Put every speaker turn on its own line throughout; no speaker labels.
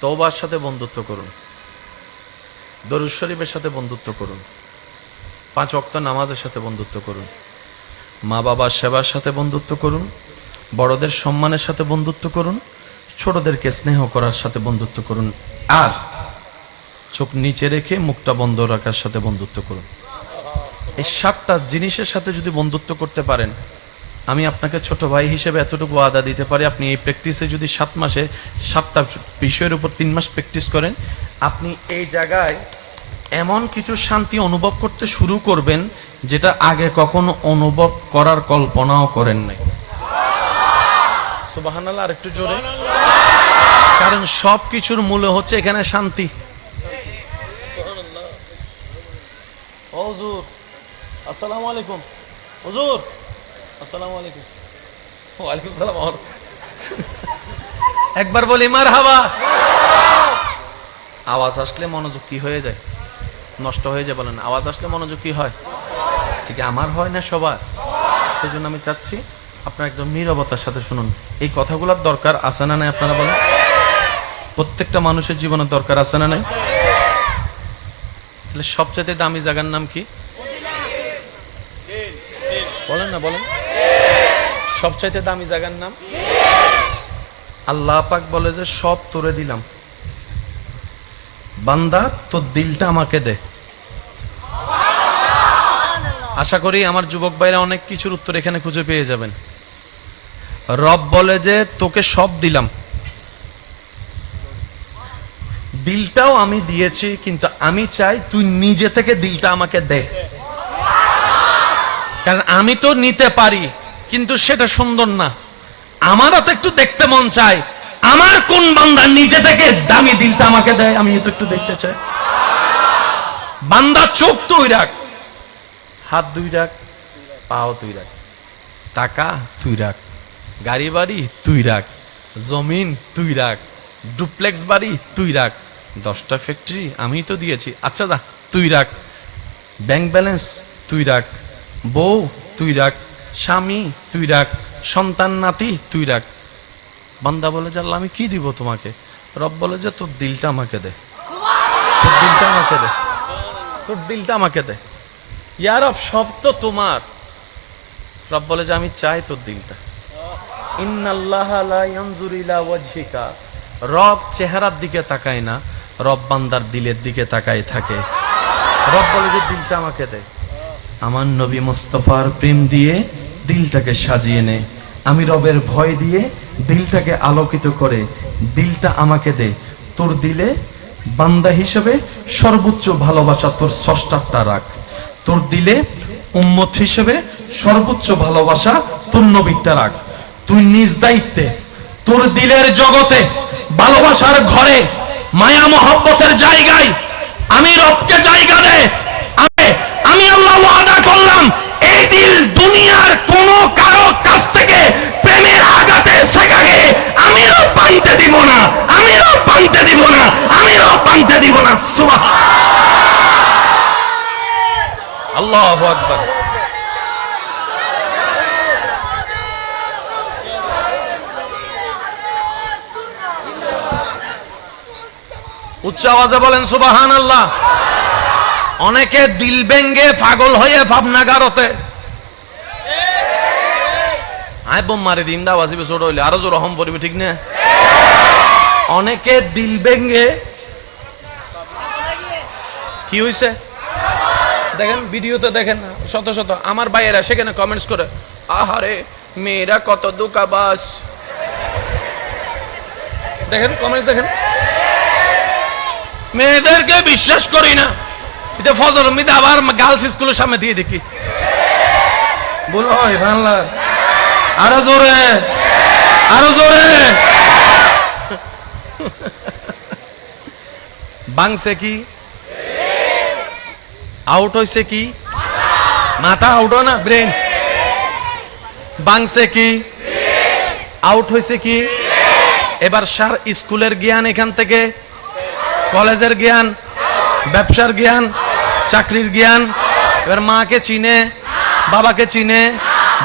তওবার সাথে বন্ধুত্ব করুন। দরুদ শরীফের সাথে বন্ধুত্ব করুন। পাঁচ অক্ত নামাজের সাথে বন্ধুত্ব করুন। মা বাবার সেবার সাথে বন্ধুত্ব করুন। বড়দের সম্মানের সাথে বন্ধুত্ব করুন। ছোটদেরকে স্নেহ করার সাথে বন্ধুত্ব করুন। আর চোখ নিচে রেখে মুখটা বন্ধ রাখার সাথে বন্ধুত্ব করুন। এই সাতটা জিনিসের সাথে যদি বন্ধুত্ব করতে পারেন আমি আপনাকে ছোট ভাই হিসেবে এতটুকু আদা দিতে পারি, আপনি এই প্র্যাকটিসে যদি সাত মাসে, সাতটা বিষয়ের উপর তিন মাস প্র্যাকটিস করেন, আপনি এই জায়গায় এমন কিছু শান্তি অনুভব করতে শুরু করবেন, যেটা আগে কখনো অনুভব করার কল্পনাও করেন নাই। সুবাহানাল্লাহ আর একটু জোরে। কারণ সব কিছুর মূলে হচ্ছে এখানে শান্তি। হুজুর, আসসালামু আলাইকুম। হুজুর একবার বলি মার হাওয়া আওয়াজ আসলে মনোযোগ কি হয়ে যায়? নষ্ট হয়ে যায় বলেন, আওয়াজ আসলে মনোযোগ কি হয়? ঠিক আমার হয় না সবার। সেই জন্য আমি চাচ্ছি আপনারা একদম নীরবতার সাথে শুনুন। এই কথাগুলোর দরকার আছে না নাই আপনারা বলেন? প্রত্যেকটা মানুষের জীবনের দরকার আছে না নাই? তাহলে সবচেয়ে দামি জায়গার নাম কি? বলেন না, বলেন। সবচাইতে দামি জায়গার নাম? আল্লাহ পাক বলে যে সব তোরে দিলাম। বান্দা তোর দিলটা আমাকে দে। আশা করি আমার যুবক ভাইরা অনেক কিছুর উত্তর এখানে খুঁজে পেয়ে যাবেন। রব বলে যে তোকে সব দিলাম। দিলটাও আমি দিয়েছি কিন্তু আমি চাই তুই নিজে থেকে দিলটা আমাকে দে। কারণ আমি তো নিতে পারি। কিন্তু সেটা সুন্দর না। আমারও তো একটু দেখতে মন চায়। আমার কোন বান্দা নিজে থেকে দামি দিলটা আমাকে দেয় আমি তো একটু দেখতে চাই। বান্দা চোখ তুই রাখ, হাত দুই রাখ, পাও তুই রাখ, টাকা তুই রাখ, গাড়ি বাড়ি তুই রাখ, জমিন তুই রাখ, ডুপ্লেক্স বাড়ি তুই রাখ, দশটা ফ্যাক্টরি আমি তো দিয়েছি আচ্ছা দা তুই রাখ ব্যাংক ব্যালেন্স তুই রাখ, বউ তুই রাখ স্বামী, তুই রাখ। সন্তান, নাতি, তুই রাখ। বান্দা বলে যে আল্লাহ আমি কি দিব তোমাকে? রব বলে, যে তোর দিলটা আমাকে দে। তোর দিলটা আমাকে দে। তোর দিলটা আমাকে দে। ইয়ার রব, সব তো তোমার। রব বলে, যে আমি চাই তোর দিলটা। রব চেহারার দিকে তাকায় না, রব বান্দার দিলের দিকে তাকায় থাকে। রব বলে, যে দিলটা আমাকে দে। আমার নবী মুস্তফার প্রেম দিয়ে দিলটাকে সাজিয়ে নে। আমি রবের ভয় দিয়ে দিলটাকে আলোকিত করে, দিলটা আমাকে দে। তোর দিলে বান্দা হিসেবে সর্বোচ্চ ভালোবাসা তোর স্রষ্টারটা রাখ। তোর দিলে উম্মত হিসেবে সর্বোচ্চ ভালোবাসা তোর নবীরটা রাখ। তুই নিজ দায়িত্বে, তোর দিলের জগতে, ভালোবাসার ঘরে, মায়া মহব্বতের জায়গায় আমি রবকে জায়গা দে। আমি আল্লাহ ওয়াদা করলাম দিল দুনিয়ার কোন কারও কাছ থেকে প্রেমের আঘাতে শেখাগে আমিও পাইতে দিব না আমিও পাইতে দিব না আমিও পাইতে দিব না সুবহান আল্লাহু আকবার। উচ্চ আওয়াজে বলেন সুবাহান আল্লাহ অনেকে দিল ব্যঙ্গে পাগল হয়ে ভাবনাগারতে। আয় বোম মারি দিন দা বাসিবে ছোট হইলে। আরও জোর রহম পড়বে ঠিক না? অনেকে দিল ব্যঙ্গে কি হইছে? দেখেন, ভিডিওতে দেখেন, শত শত। আমার ভাইয়েরা সেখানে কমেন্টস করে, আহারে, মেয়েরা কত দুকাবাস দেখেন কমেন্টস দেখেন। মেয়েদেরকে বিশ্বাস করি না। এটা ফজর মিদে আবার গার্লস স্কুলের সামনে দিয়ে দেখি। বলো, হয়, বাংলা। আরও জোরে। আরও জোরে। বাংছে কি? আউট হইছে কি? মাথা আউট না ব্রেন বাংছে কি? আউট হইছে কি? এবার সার স্কুলের জ্ঞান এখান থেকে, কলেজের জ্ঞান, ব্যবসার জ্ঞান, চাকরির জ্ঞান। এবার মাকে চিনে, বাবাকে চিনে,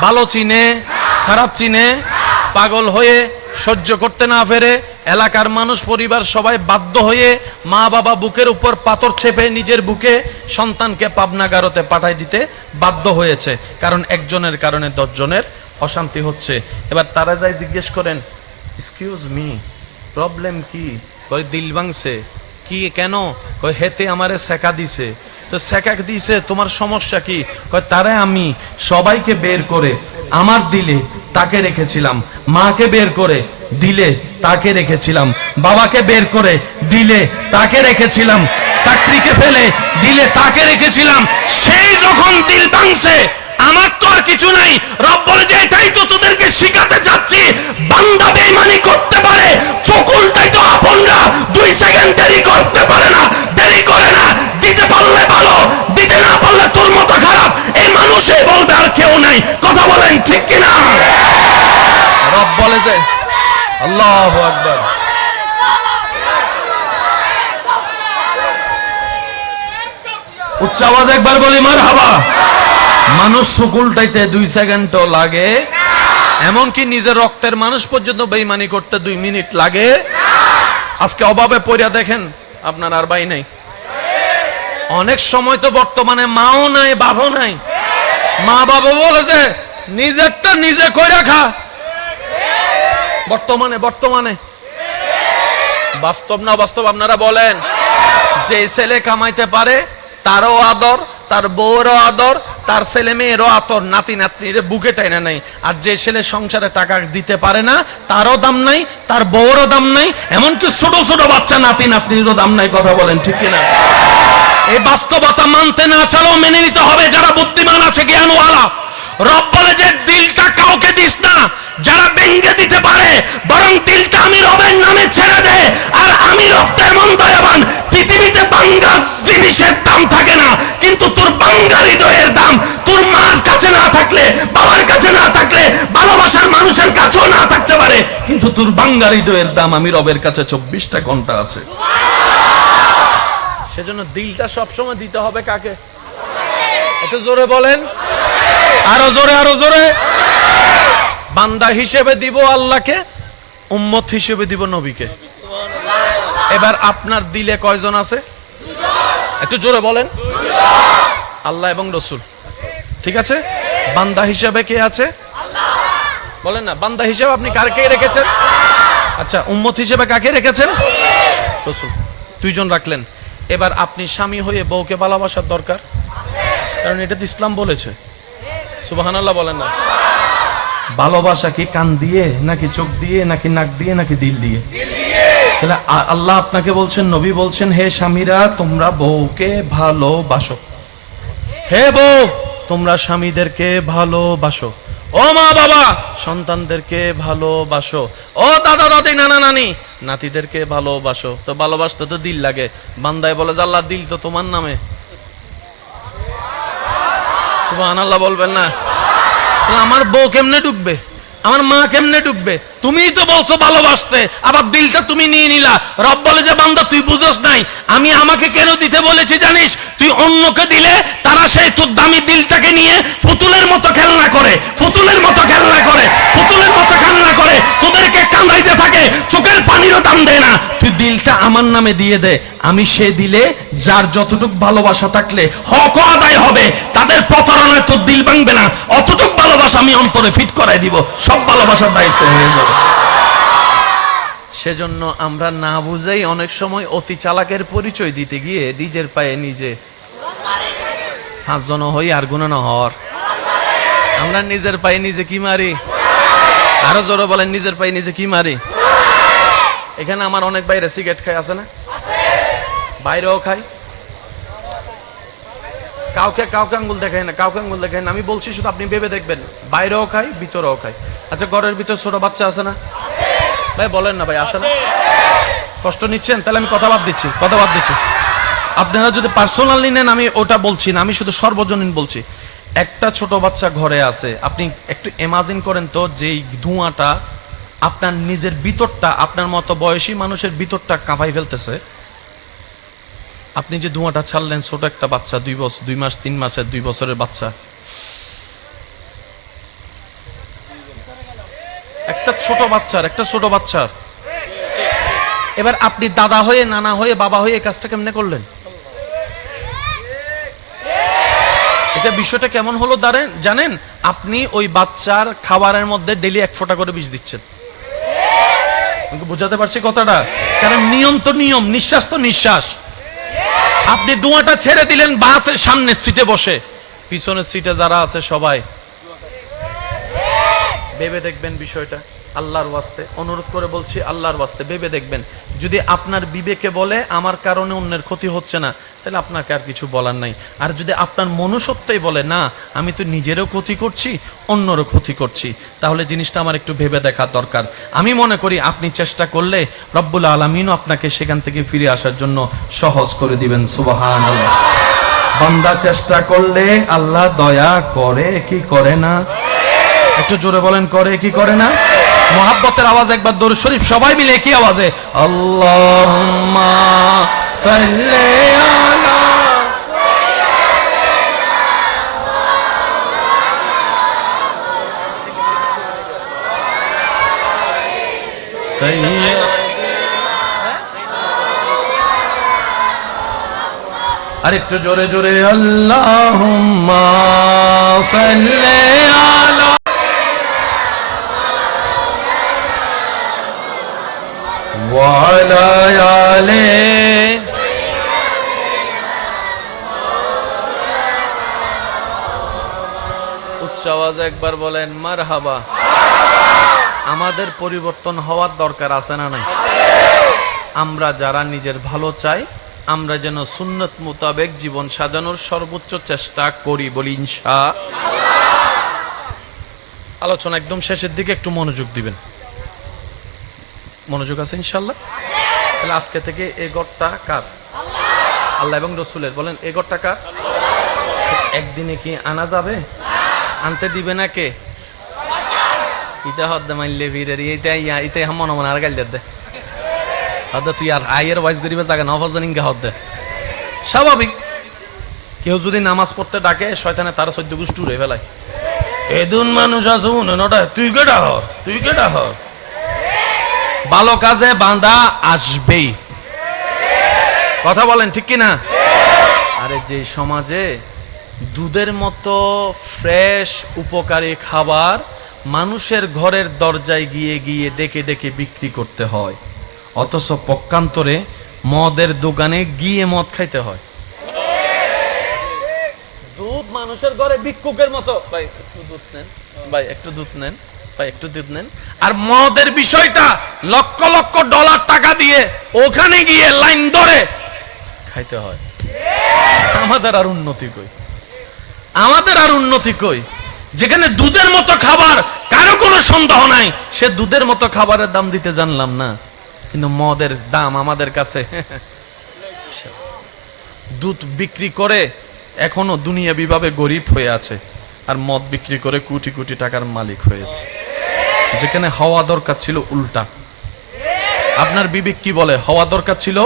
ভালো চিনে। খারাপ চিনে পাগল হয়ে সহ্য করতে না পেরে এলাকার মানুষ, পরিবার সবাই বাধ্য হয়ে মা বাবা বুকের উপর পাথর চেপে নিজের বুকে সন্তানকে পাবনাগারতে পাঠাই দিতে বাধ্য হয়েছে। কারণ একজনের কারণে দশজনের অশান্তি হচ্ছে। এবার তারা যাই জিজ্ঞেস করেন এক্সকিউজ মি প্রবলেম কি? কই দিল ভাঙছে। কি, কেন? কই হেতে আমারে সেকা দিছে। তো সেকা দিছে, তোমার সমস্যা কি? কয়, তারে আমি সবাইকে বের করে আমার দিলে তাকে রেখেছিলাম। মাকে বের করে দিলে তাকে রেখেছিলাম। বাবাকে বের করে দিলে তাকে রেখেছিলাম। চাকরিকে ফেলে দিলে তাকে রেখেছিলাম। সেই যখন দিল ভাঙছে, আমার তো আর কিছু নাই। রব বলে যে, এটাই তো তোদেরকে শিখাতে যাচ্ছি। বান্দা বেঈমানি করতে পারে। চকুলটাই তো আপনরা দুই সেকেন্ড দেরি করতে পারে না। দেরি করে না। দিতে পারলে ভালো দিতে না পারলে তোর মতো খারাপ। এই মানুষে বলবে আর কেউ নাই। কথা বলেন ঠিক কিনা? রব বলে যে আল্লাহু আকবার। উচ্চ আওয়াজ একবার বলি মার হাবা মানুষ সুকুলটাইতে দুই সেকেন্ড লাগে। এমনকি নিজের রক্তের মানুষ পর্যন্ত বেইমানি করতে দুই মিনিট লাগে। আজকে অভাবে পড়িয়া দেখেন আপনার আর বাই নাই। অনেক সময় তো বর্তমানে মাও নাই বাবাও নাই। মা বাবা বলেছে, নিজেরটা নিজে করে খা। বর্তমানে বর্তমানে। বাস্তব না বাস্তব আপনারা বলেন। যে ছেলে কামাইতে পারে, তারও আদর, তার বউরও আদর তার ছেলে মেয়েরও আতর নাতি নাতনির বুকে টাইনা নাই আর যে ছেলে সংসারে টাকা দিতে পারে না, তারও দাম নাই, তার বউরও দাম নাই, এমনকি ছোট ছোট বাচ্চা নাতি নাতনিরও দাম নাই, কথা বলেন ঠিক কিনা? এই বাস্তবতা মানতে না চালো মেনে নিতে হবে যারা বুদ্ধিমান আছে, জ্ঞানওয়ালা। রব বলে যে, দিলটা কাউকে দিস না, যারা ব্যঙ্গে দিতে পারে, বরং দিলটা আমি রবের নামে ছেড়ে দে, আর আমি রক্ত এমন দয়াবান। পৃথিবীতে বাঙ্গা জিনিসের দাম থাকে না, কিন্তু তোর বাঙ্গা হৃদয়ের দাম, তোর মার কাছে না থাকলে, বাবার কাছে না থাকলে, ভালোবাসার মানুষের কাছেও না থাকতে পারে, কিন্তু তোর বাঙ্গা হৃদয়ের দাম আমি রবের কাছে চব্বিশটা ঘণ্টা আছে। সেজন্য দিলটা সবসময় দিতে হবে কাকে? একটু জোরে বলেন। আরও জোরে আরও জোরে। বান্দা হিসেবে দিব আল্লাহকে, উম্মত হিসেবে দিব নবীকে। এবার আপনার দিলে কয়জন আছে? একটু জোরে বলেন। আল্লাহ এবং রসুল। ঠিক আছে? বান্দা হিসাবে কে আছে? বলেন না, বান্দা হিসেবে আপনি কারকে রেখেছেন? আচ্ছা উম্মত হিসেবে কাকে রেখেছেন? রসুল। দুইজন রাখলেন। এবার আপনি স্বামী হয়ে বউকে ভালোবাসার দরকার? কারণ এটা তো ইসলাম বলেছে। আল্লাহ বলেন না। ভালোবাসা কি কান দিয়ে, নাকি চোখ দিয়ে, নাকি নাক দিয়ে, নাকি দিল দিয়ে? তাহলে আল্লাহ আপনাকে বলছেন, নবী বলছেন, হে স্বামীরা, তোমরা বউকে ভালোবাসো। হে বউ, তোমরা স্বামীদেরকে ভালোবাসো। ও মা বাবা, সন্তানদেরকে ভালোবাসো। ও দাদা, দাদি, নানা, নানি, নাতিদেরকে ভালোবাসো। তো ভালোবাসতে তো দিল লাগে। বান্দায় বলে যে, আল্লাহ, দিল তো তোমার নামে। সুবহানাল্লাহ বলবেন না। তাহলে আমার বউ কেমনে ডুববে? আমার মা কেমনে ডুববে? তুমিই তো বলছো ভালোবাসতে, আবার দিলটা তুমি নিয়ে নিলা। রব বলে যে, বান্দা, তুই বুঝোস নাই। আমি আমাকে কেন দিতে বলেছি জানিস? তুই অন্যকে দিলে তারা সেই তোর দামি দিলটাকে নিয়ে পুতুলের মতো খেলনা করে, পুতুলের মতো খেলনা করে, পুতুলের মতো খেলনা করে, তোদেরকে কান্দাইতে থাকে, চোখের পানিরও দাম দেয় না। তুই দিলটা আমার নামে দিয়ে দে। আমি সে দিলে যার যতটুক ভালোবাসা থাকলে হক আদায় হবে, তাদের প্রতারণায় তোর দিল ভাঙবে না। অতটুক ভালোবাসা আমি অন্তরে ফিট করাই দিব। সব ভালোবাসার দায়িত্ব হয়ে যাবে সেজন্য আমরা না বুঝেই অনেক সময় অতি চালাকের পরিচয় দিতে গিয়ে নিজের পায়ে নিজে পাঁচজন হই আর গুণ না হর আমরা নিজের পায়ে নিজে কি মারি? আরও জোরে বলেন, নিজের পায়ে নিজে কি মারি? এখানে আমার অনেক বাইরে সিগারেট খাই আছে না? বাইরেও খাই কাউকে কাউকে আঙ্গুল দেখায় না, কাউকে আঙ্গুল দেখায় না। আমি বলছি শুধু আপনি ভেবে দেখবেন, বাইরেও খাই ভিতরেও খাই আচ্ছা ঘরের ভিতর ছোট বাচ্চা আছে না? ভাই, বলেন না ভাই, আছে না? কষ্ট নিচ্ছেন? তাহলে আমি কথা বাদ দিচ্ছি, কথা বাদ দিচ্ছি। আপনারা যদি পার্সোনালি নেন, আমি ওটা বলছি না, আমি শুধু সর্বজনীন বলছি। একটা ছোট বাচ্চা ঘরে আছে, আপনি একটু ইমাজিন করেন তো যে ধোঁয়াটা আপনার নিজের ভিতরটা, আপনার মতো বয়সী মানুষের ভিতরটা কাঁপাই ফেলতেছে। আপনি যে ধোঁয়াটা ছাড়লেন, ছোট একটা বাচ্চা, দুই বছর, দুই মাস, তিন মাসের, দুই বছরের বাচ্চা একটা ছোট বাচ্চার, একটা ছোট বাচ্চার। এবার আপনি দাদা হয়ে, নানা হয়ে, বাবা হয়ে কাজটা কেমনে করলেন? এটা বিষয়টা কেমন হলো দাঁড়েন জানেন, আপনি ওই বাচ্চার খাবারের মধ্যে ডেলি এক ফোঁটা করে বিষ দিচ্ছেন। বোঝাতে পারছি কথাটা? কারণ নিয়ম তো নিয়ম, নিঃশ্বাস তো নিঃশ্বাস। আপনি দুয়াটা ছেড়ে দিলেন বাসের সামনের সিটে বসে। পিছনের সিটে যারা আছে সবাই। ভেবে দেখবেন বিষয়টা। আল্লাহর ওয়াস্তে। অনুরোধ করে বলছি, আল্লাহর ওয়াস্তে। ভেবে দেখবেন, যদি আপনার বিবেকে বলে, আমার কারণে অন্যের ক্ষতি হচ্ছে না, তাহলে আপনাকে আর কিছু বলার নাই। আর যদি আপনার মনুষ্যত্বই বলে, না, আমি তো নিজেরও ক্ষতি করছি, অন্যরও ক্ষতি করছি, তাহলে জিনিসটা আমার একটু ভেবে দেখা দরকার। আমি মনে করি, আপনি চেষ্টা করলে রব্বুল আলমিনও আপনাকে সেখান থেকে ফিরে আসার জন্য সহজ করে দিবেন। সুবাহান বান্দা চেষ্টা করলে আল্লাহ দয়া করে কি করে না? একটু জোরে বলেন, করে কি করে না? মোহাব্বতের আওয়াজ একবার দরুদ শরীফ, সবাই মিলে কি আওয়াজে, আল্লাহুম্মা সাল্লি আলা সাইয়্যিদ আর একটু জোরে জোরে আল্লাহ সাল্লি আলা وعلى آله উচ্চ আওয়াজে একবার বলেন মারহাবা আমাদের পরিবর্তন হওয়ার দরকার আছে না নাই আমরা যারা নিজের ভালো চাই আমরা যেন সুন্নত মোতাবেক জীবন সাজানোর সর্বোচ্চ চেষ্টা করি বলি ইনশা আলোচনা একদম শেষের দিকে একটু মনোযোগ দিবেন মনোযোগ আছে ইনশাল্লাহ তাহলে আজকে থেকে এই গড়টা কার? আল্লাহ এবং রসুলের। বলেন এই গড়টা কার? একদিনে কি আনা যাবে? আনতে দিবে না কে? ইটা হদ দে মাইলে ভিড়ের এইটা ইয়া, ইতে মনে মনে আর গাইল দে হদ তুই আর আইয়ের ওয়াইজ করিবে জায়গা নফজন ইঙ্গা দে। স্বাভাবিক। কেউ যদি নামাজ পড়তে ডাকে, শয়তানে তার চোদ্দ গোষ্ঠী উড়ে ফেলায়। এদুন মানুষ আছে উনটা তুই কেটা হ তুই কেটা হ ভালো কাজে বাঁধা আসবেই। কথা বলেন, ঠিক কি না আরে যে সমাজে দুধের মতো ফ্রেশ, উপকারী খাবার মানুষের ঘরের দরজায় গিয়ে গিয়ে ডেকে ডেকে বিক্রি করতে হয়, অথচ পক্ষান্তরে মদের দোকানে গিয়ে মদ খাইতে হয়। দুধ মানুষের ঘরে ভিক্ষুকের মতো। ভাই, একটু দুধ নেন। ভাই, একটু দুধ নেন। একটু দুধ নেন। আর মদের বিষয়টা লক্ষ লক্ষ ডলার টাকা দিয়ে ওখানে গিয়ে লাইন ধরে খাইতে হয়। আমাদের আর উন্নতি কই? আমাদের আর উন্নতি কই? যেখানে দুধের মতো খাবার কারও কোনো সন্দেহ নাই, সে দুধের মতো খাবারের দাম দিতে জানলাম না। কিন্তু মদের দাম আমাদের কাছে, দুধ বিক্রি করে এখনও দুনিয়া বিভাবে গরিব হয়ে আছে, আর মদ বিক্রি করে কোটি কোটি টাকার মালিক হয়েছে। যেখানে হওয়া দরকার ছিল উল্টা। আপনার বিবেক কি বলে? হওয়া দরকার ছিল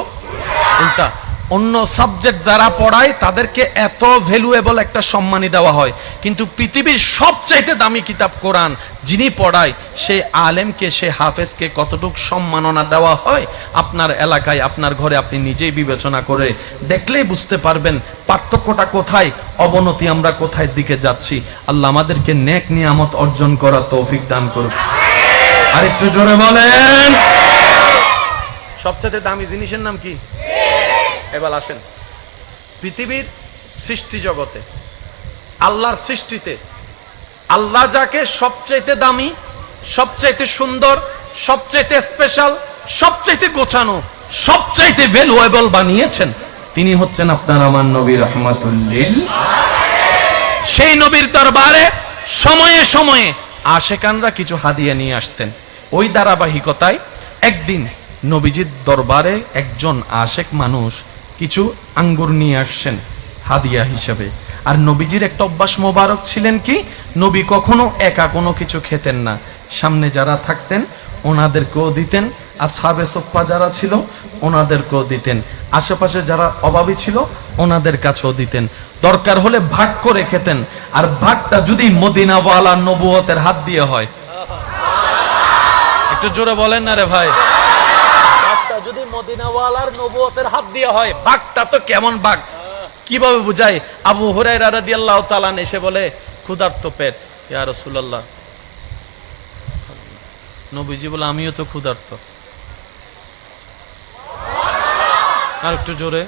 উল্টা। অন্য সাবজেক্ট যারা পড়ায়, তাদেরকে এত ভ্যালুয়েবল একটা সম্মানী দেওয়া হয়। কিন্তু পৃথিবীর সবচাইতে দামি কিতাব কোরআন যিনি পড়ায় সে আলেমকে সে হাফেজকে কতটুকু সম্মাননা দেওয়া হয় আপনার এলাকায়, আপনার ঘরে আপনি নিজেই বিবেচনা করে দেখলেই বুঝতে পারবেন পার্থক্যটা কোথায়, অবনতি আমরা কোথায় দিকে যাচ্ছি। আল্লাহ আমাদেরকে নেক নিয়ামত অর্জন করা তৌফিক দান করুক। আর একটু জোরে বলেন। সবচেয়ে দামি জিনিসের নাম কি? এবার আসেন। পৃথিবীর সৃষ্টি জগতে, আল্লাহর সৃষ্টিতে, আল্লাহ যাকে সবচাইতে দামি, সবচাইতে সুন্দর, সবচাইতে স্পেশাল সবচাইতে গোছানো, সবচাইতে ভ্যালুয়েবল বানিয়েছেন, তিনি হচ্ছেন আপনার আমার নবী রহমাতুল্লিল। সেই নবীর দরবারে সময়ে সময়ে আশেকানরা কিছু হাদিয়া নিয়ে আসতেন। ওই ধারাবাহিকতায় একদিন নবীজির দরবারে একজন আশেক মানুষ কিছু আঙ্গুর নিয়ে আসছেন, হাদিয়া হিসাবে। আর নবীজির একটা অভ্যাস মোবারক ছিলেন কি? নবী কখনো একা কোনো কিছু খেতেন না। সামনে যারা থাকতেন, ওনাদেরকেও দিতেন। আর সাবে সোপ্পা যারা ছিল, ওনাদেরকেও দিতেন। আশেপাশে যারা অভাবী ছিল, ওনাদের কাছেও দিতেন। দরকার হলে ভাগ করে খেতেন। আর ভাগটা যদি মদিনাওয়ালা নবুয়তের হাত দিয়ে হয়। একটু জোরে বলেন না রে ভাই। মদিনাওয়ালার নবুয়তের হাত হয়। বাঘটা তো কেমন বাঘ? কীভাবে বুঝাই আবু রাদিয়াল্লাহু তাআলা এসে বলে, ক্ষুধার্ত পেট, ইয়া রাসূলুল্লাহ। নবীজি বলে, আমিও তো ক্ষুধার্ত। আর একটু জোরে।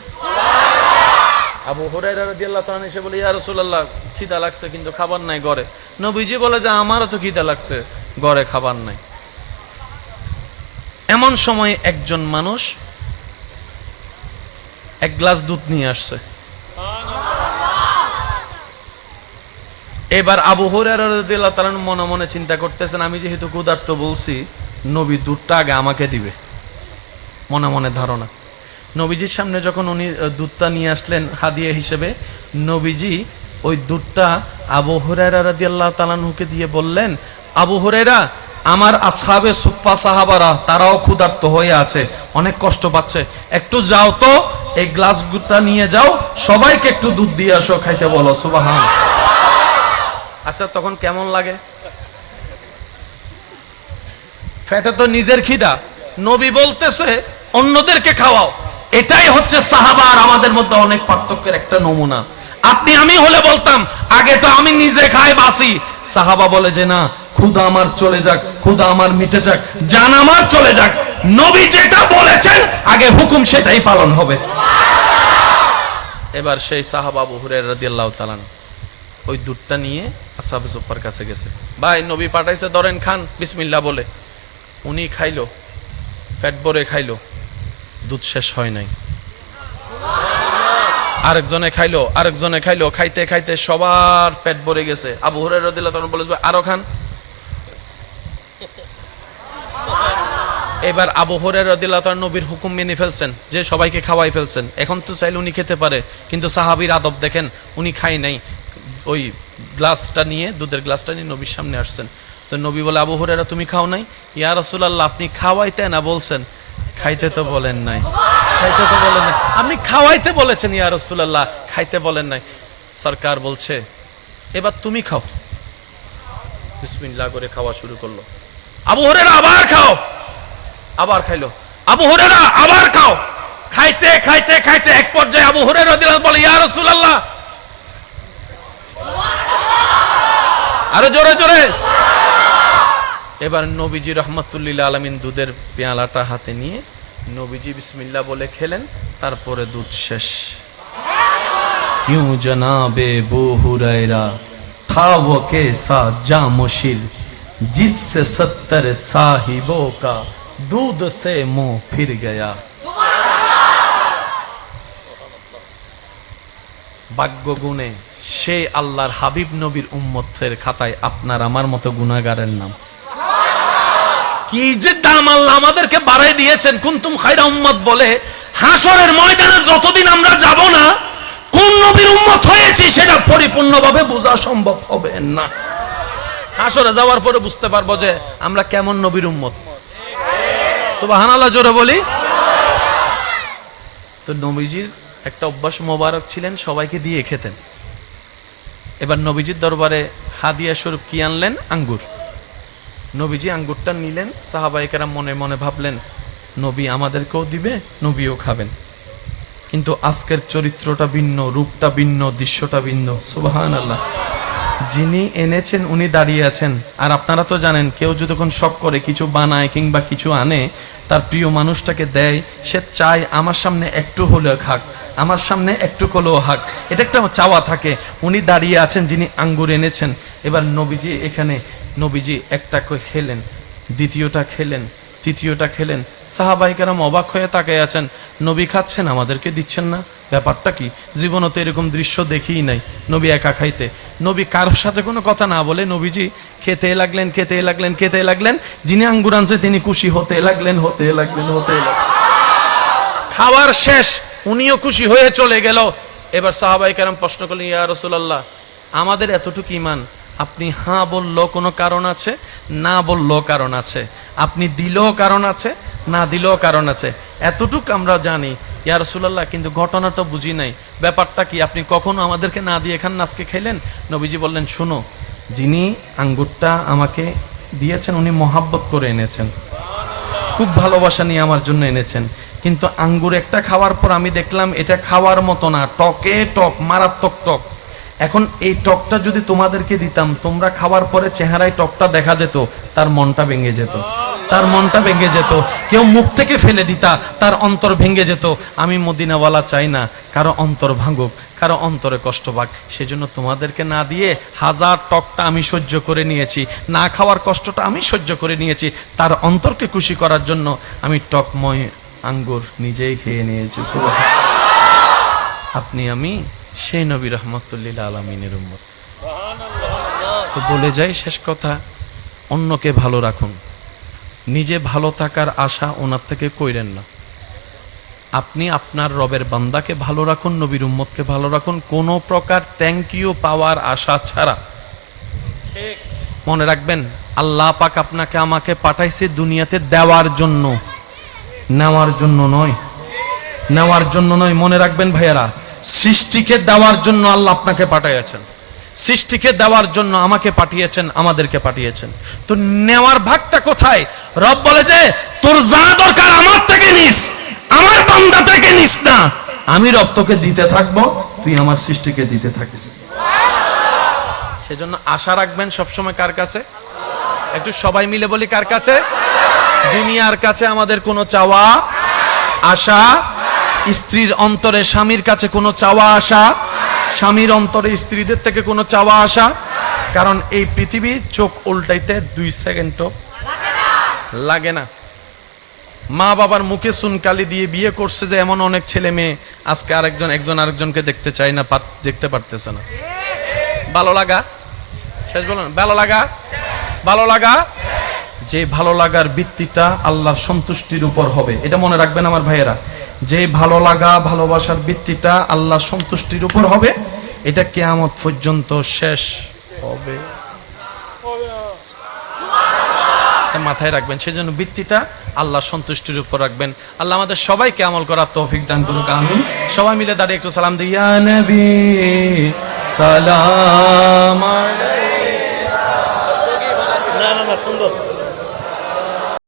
আবু হুরায়রা রাদিয়াল্লাহু তাআলা এসে বলে, ইয়া রাসূলুল্লাহ, খিদা লাগছে কিন্তু খাবার নাই ঘরে। নবীজি বলে যে, আমারও তো খিদা লাগছে, ঘরে খাবার নাই। এমন সময় একজন মানুষ এক গ্লাস দুধ নিয়ে আসছে। এবার আবু হুরায়রা মনে মনে চিন্তা করতেছেন, আমি যেহেতু ক্ষুধার্ত বলছি, নবী দুধটা আগে আমাকে দিবে। মনে মনে ধারণা। নবীজির সামনে যখন উনি দুধটা নিয়ে আসলেন হাদিয়া হিসেবে, নবীজি ওই দুধটা আবু হুরায়রা রাদিয়াল্লাহু তাআলাহুকে দিয়ে বললেন, আবু আমার আসহাবে সুফা সাহাবারা, তারাও ক্ষুধার্ত হয়ে আছে, অনেক কষ্ট পাচ্ছে। একটু যাও তো, এই গ্লাসগুটা নিয়ে যাও, সবাইকে একটু দুধ দিয়ে আসো, খাইতে বলো, সুবাহান। আচ্ছা তখন কেমন লাগে? ফ্যাটে তো নিজের খিদা। নবী বলতেছে, অন্যদেরকে খাওয়াও। এটাই হচ্ছে সাহাবা আর আমাদের মধ্যে অনেক পার্থক্যের একটা নমুনা। আপনি আমি হলে বলতাম, আগে তো আমি নিজে খাই, বাসি। সাহাবা বলে যে না ক্ষুদা আমার চলে যাক ক্ষুদা আমার মিটে যাক, জান আমার চলে যাক। নবী যেটা বলেছেন, আগে হুকুম সেটাই পালন হবে। এবার সেই সাহাবা আবু হুরায়রা রাদিয়াল্লাহু তাআলা ওই দুধটা নিয়ে আসাবে সুপার কাছে গেছে। ভাই, নবী পাঠাইছে, ধরেন খান, বিসমিল্লাহ বলে। উনি খাইলো, ফ্যাট ভরে খাইলো, দুধ শেষ হয় নাই। আরেকজনে খাইলো আরেকজনে খাইলো, খাইতে খাইতে সবার পেট ভরে গেছে। আবু হুরাই রদিল্লাহ তখন বলে আরও খান। এবার আবু তাআলা নবীর হুকুম মেনে ফেলছেন, যে সবাইকে খাওয়াই ফেলছেন। এখন তো চাইলে উনি খেতে পারে, কিন্তু সাহাবীর আদব দেখেন, উনি খাই নাই। ওই গ্লাসটা নিয়ে, দুধের গ্লাসটা নিয়ে নবীর সামনে আসছেন। তো নবী বলে, আবু তুমি খাও নাই? ইয়া রাসূলুল্লাহ, আপনি খাওয়াইতে না বলছেন? খাইতে তো বলেন নাই। খাইতে তো বলেন নাই। আপনি খাওয়াইতে বলেছেন, ইয়া রাসূলুল্লাহ, খাইতে বলেন নাই। সরকার বলছে, এবার তুমি খাও। বিসমিল্লাহ করে খাওয়া শুরু করল। আবু আবার খাও। আবার খাইলো আবু হুরায়রা আবার খাও খাইতে খাইতে খাইতে এক পর্যায়ে আবু হুরায়রা রাদিয়াল্লাহু বলে ইয়া রাসূলুল্লাহ আরো জোরে জোরে এবার নবীজি রহমতুল্লিল আলমিন দুধের পেয়ালাটা হাতে নিয়ে নবীজি বিসমিল্লা বলে খেলেন তারপরে দুধ শেষ কিউ জনাবে বু হুরায়রা था वो कैसा जामुशिल जिससे सत्तर साहिबों का दूध से मुंह फिर गया ভাগ্য গুণে সে আল্লাহর হাবিব নবীর উম্মতের খাতায় আপনার আমার মতো গুনাহগারের নাম কি যে দাম আল্লাহ আমাদেরকে বাড়াই দিয়েছেন কুন্তুম খাইরা উম্মত বলে হাসরের ময়দানে যতদিন আমরা যাব না কোন নবীর উম্মত হয়েছি সেটা পরিপূর্ণভাবে বোঝা সম্ভব হবে না হাসরে যাওয়ার পরে বুঝতে পারবো যে আমরা কেমন নবীর উম্মত সুবহানাল্লাহ, জোরে বলি। তো নবীজির একটা অভ্যাস মোবারক ছিলেন, সবাইকে দিয়ে খেতেন। এবার নবীজির দরবারে হাদিয়া স্বরূপ কি আনলেন? আঙ্গুর। নবীজি আঙ্গুরটা নিলেন সাহাবাইকেরা মনে মনে ভাবলেন, নবী আমাদেরকেও দিবে, নবীও খাবেন। কিন্তু আজকের চরিত্রটা ভিন্ন, রূপটা ভিন্ন, দৃশ্যটা ভিন্ন সুবাহান আল্লাহ যিনি এনেছেন, উনি দাঁড়িয়ে আছেন। আর আপনারা তো জানেন, কেউ যখন শখ করে, কিছু বানায় কিংবা কিছু আনে, তার প্রিয় মানুষটাকে দেয়, সে চায়, আমার সামনে একটু হলেও খাক, আমার সামনে একটু হলেও হাক এটা একটা চাওয়া থাকে। উনি দাঁড়িয়ে আছেন, যিনি আঙ্গুর এনেছেন। এবার নবীজি এখানে, নবীজি একটা খেলেন, দ্বিতীয়টা খেলেন। তৃতীয়টা খেলেন। সাহাবাহিকেরাম অবাক হয়ে তাকাই আছেন। নবী খাচ্ছেন, আমাদেরকে দিচ্ছেন না। ব্যাপারটা কি? জীবনে তো এরকম দৃশ্য দেখিই নাই, নবী একা খাইতে। নবী কারোর সাথে কোনো কথা না বলে নবীজি, খেতে লাগলেন খেতে লাগলেন খেতে লাগলেন। যিনি আঙ্গুর আনছে তিনি খুশি, হতে লাগলেন হতে লাগলেন হতে লাগলেন। খাওয়ার শেষ, উনিও খুশি হয়ে চলে গেল। এবার সাহাবাই কারাম প্রশ্ন করলেন, ইয়া রসুলাল্লাহ, আমাদের এতটুকু ইমান আপনি হাঁ বলল কোনো কারণ আছে, না বলল কারণ আছে? আপনি দিলেও কারণ আছে, না দিলেও কারণ আছে। এতটুক আমরা জানি, ইয়া রসুলাল্লাহ, কিন্তু ঘটনা তো বুঝি নাই। ব্যাপারটা কি, আপনি কখনো আমাদেরকে না দিয়ে খান আজকে খেলেন? নবীজি বললেন, শুনো, যিনি আঙ্গুরটা আমাকে দিয়েছেন, উনি মহাব্বত করে এনেছেন। খুব ভালোবাসা নিয়ে আমার জন্য এনেছেন। কিন্তু আঙ্গুর একটা খাওয়ার পর আমি দেখলাম, এটা খাওয়ার মতো না, টকে টক, মারাত্মক টক। এখন এই টকটা যদি তোমাদেরকে দিতাম, তোমরা খাওয়ার পরে চেহারায় টকটা দেখা যেত, তার মনটা ভেঙে যেত। তার মনটা ভেঙে যেত। কেউ মুখ থেকে ফেলে দিতা, তার অন্তর ভেঙে যেত। আমি মদিনাওয়ালা চাই না, কারও অন্তর ভাঙুক, কারও অন্তরে কষ্ট পাক। সেজন্য তোমাদেরকে না দিয়ে হাজার টকটা আমি সহ্য করে নিয়েছি, না খাওয়ার কষ্টটা আমি সহ্য করে নিয়েছি। তার অন্তরকে খুশি করার জন্য আমি টকময় আঙ্গুর নিজেই খেয়ে নিয়েছি। আপনি, আমি সেই নবী রহমতুল্লিল আলমিনের উম্মত। তো বলে যাই শেষ কথা, অন্যকে ভালো রাখুন। নিজে ভালো থাকার আশা ওনার থেকে কইরেন না। আপনি আপনার রবের বান্দাকে ভালো রাখুন নবীর উম্মতকে ভালো রাখুন কোনো প্রকার থ্যাংক ইউ পাওয়ার আশা ছাড়া। মনে রাখবেন আল্লাহ পাক আপনাকে আমাকে পাঠাইছে দুনিয়াতে দেওয়ার জন্য। নেওয়ার জন্য নয়। নেওয়ার জন্য নয় মনে রাখবেন ভাইয়ারা সৃষ্টিকে দেওয়ার জন্য আল্লাহ আপনাকে পাঠাইয়াছেন। সৃষ্টিকে দেওয়ার জন্য আমাকে পাঠিয়েছেন, আমাদেরকে পাঠিয়েছেন। তো নেওয়ার ভাগটা কোথায়? রব বলে যে, তোর যা দরকার আমার থেকে নিস, আমার বান্দা থেকে নিস না। আমি রব তোকে দিতে থাকব, তুই আমার সৃষ্টিকে দিতে থাকিস। সেজন্য আশা রাখবেন সবসময় কার কাছে? একটু সবাই মিলে বলি কার কাছে? দুনিয়ার কাছে আমাদের কোনো চাওয়া, আশা, স্ত্রীর অন্তরে স্বামীর কাছে কোনো চাওয়া, আশা স্বামীর অন্তরে স্ত্রীদের থেকে কোনো চাওয়া আসা? কারণ এই পৃথিবী চোখ উল্টাইতে দুই সেকেন্ডও লাগে না। মা বাবার মুখে সুনকালি দিয়ে বিয়ে করছে যে এমন অনেক ছেলে মেয়ে, আজকে আরেকজন, একজন আরেকজনকে দেখতে চায় না দেখতে পারতেছে না। ভালো লাগা? শেষ বলুন, ভালো লাগা? ভালো লাগা? যে ভালো লাগার ভিত্তিটা আল্লাহর সন্তুষ্টির উপর হবে, এটা মনে রাখবেন আমার ভাইয়েরা। যে ভালো লাগা, ভালোবাসার ভিত্তিটা আল্লাহ সন্তুষ্টির উপর হবে, এটা কেয়ামত পর্যন্ত শেষ হবে। মাথায় রাখবেন সেই জন্য বৃত্তিটা আল্লাহ সন্তুষ্টির উপর রাখবেন। আল্লাহ আমাদের সবাইকে আমল করার তৌফিক দান করুক, আমিন। সবাই মিলে দাঁড়িয়ে একটু সালাম দিই। নবী, সালাম
সুন্দর।